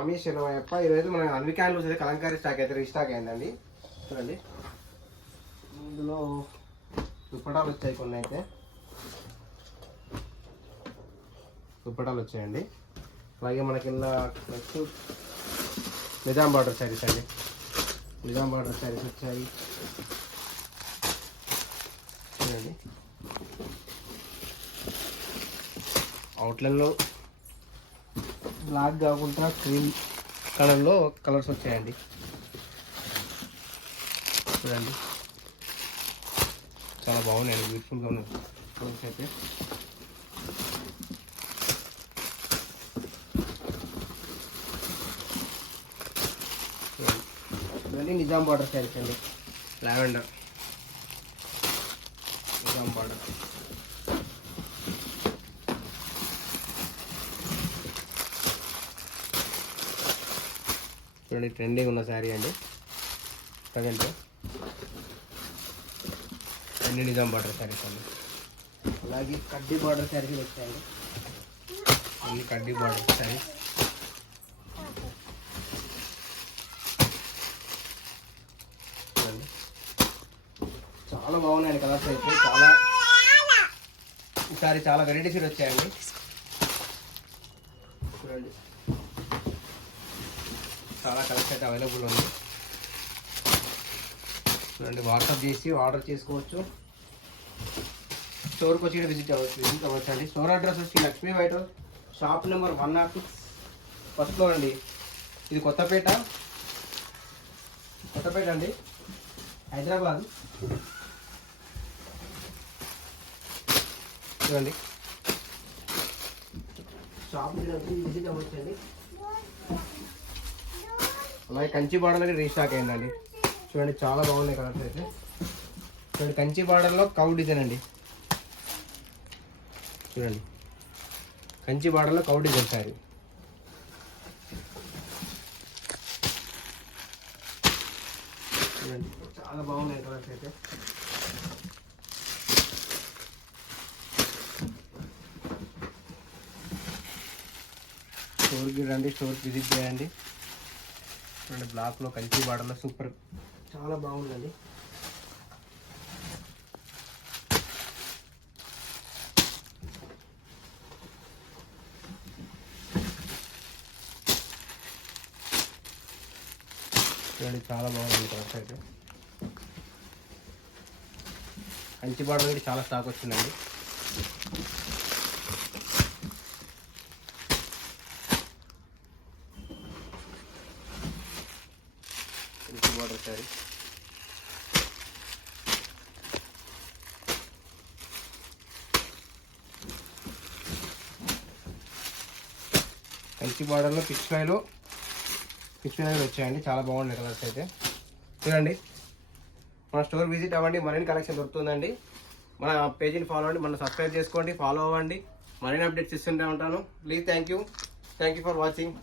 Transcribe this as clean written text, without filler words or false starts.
స్వామి శరణమయ్యప్ప. ఈరోజు మన అన్ని క్యాన్లు అయితే కలంకారీ స్టాక్ అయితే రీస్టాక్ అయిందండి. చూడండి, ఇందులో దుప్పటాలు వచ్చాయి, కొన్ని అయితే దుప్పటాలు వచ్చాయండి. అలాగే మనకి నెక్స్ట్ నిజాం బార్డర్ శారీస్ అండి. నిజాం బార్డర్ శారీస్ వచ్చాయి చూడండి. అవుట్లైన్లో బ్లాక్ కాకుండా క్రీమ్ కలర్లో కలర్స్ వచ్చాయండి చూడండి. చాలా బాగున్నాయండి, బ్యూటిఫుల్గా ఉన్నాయి కలర్స్ అయితే. చూడండి, నిజాం బార్డర్ శారీస్ అండి. Lavender Nizam border. చూడండి, ట్రెండింగ్ ఉన్న శారీ అండి ప్రజెంట్. అన్ని నిజాం బార్డర్ శారీస్ అండి. అలాగే కడ్డీ బార్డర్ శారీస్ వచ్చాయండి. అన్ని కడ్డీ బార్డర్ శారీస్. చూడండి, చాలా బాగున్నాయండి కలర్స్ అయితే. ఈసారి చాలా వెరైటీస్ వచ్చాయండి చూడండి. చాలా కలర్స్ అయితే అవైలబుల్ ఉంది చూడండి. వాట్సాప్ చేసి ఆర్డర్ చేసుకోవచ్చు. స్టోర్కి వచ్చి విజిట్ అవ్వచ్చు అండి. స్టోర్ అడ్రస్ వచ్చి Lakshmi white shop number 106 first floor అండి. ఇది కొత్తపేట అండి, హైదరాబాద్. చూడండి, షాప్ విజిట్ అవ్వచ్చు అండి. అలాగే కంచి బార్డర్లో రీస్టాక్ అయిందండి చూడండి. చాలా బాగున్నాయి కలర్స్ అయితే. చూడండి, కంచి బార్డర్లో కౌ డిజైన్ అండి. చూడండి, కంచి బార్డర్లో కౌ డిజైన్ శారీ. చూడండి, చాలా బాగున్నాయి కలర్స్ అయితే. స్టోర్కి రండి, స్టోర్కి విజిట్ చేయండి. చూడండి, బ్లాక్లో కంచి బార్డర్లో సూపర్, చాలా బాగుందండి. చూడండి, చాలా బాగుంది కలర్స్ అయితే. కంచి బార్డర్ కూడా చాలా స్టాక్ వచ్చిందండి. బార్డర్ శారీ. కంచి బార్డర్లో పిచ్ ఫ్లైలో వచ్చాయండి. చాలా బాగుంది కలర్స్ అయితే. చూడండి, మన స్టోర్ విజిట్ అవ్వండి, మరిన్ని కలెక్షన్ దొరుకుతుందండి. మన పేజీని ఫాలో అవ్వండి, మన సబ్స్క్రైబ్ చేసుకోండి, ఫాలో అవ్వండి. మరిన్ని అప్డేట్స్ ఇస్తుంటే ఉంటాను. Please thank you for watching.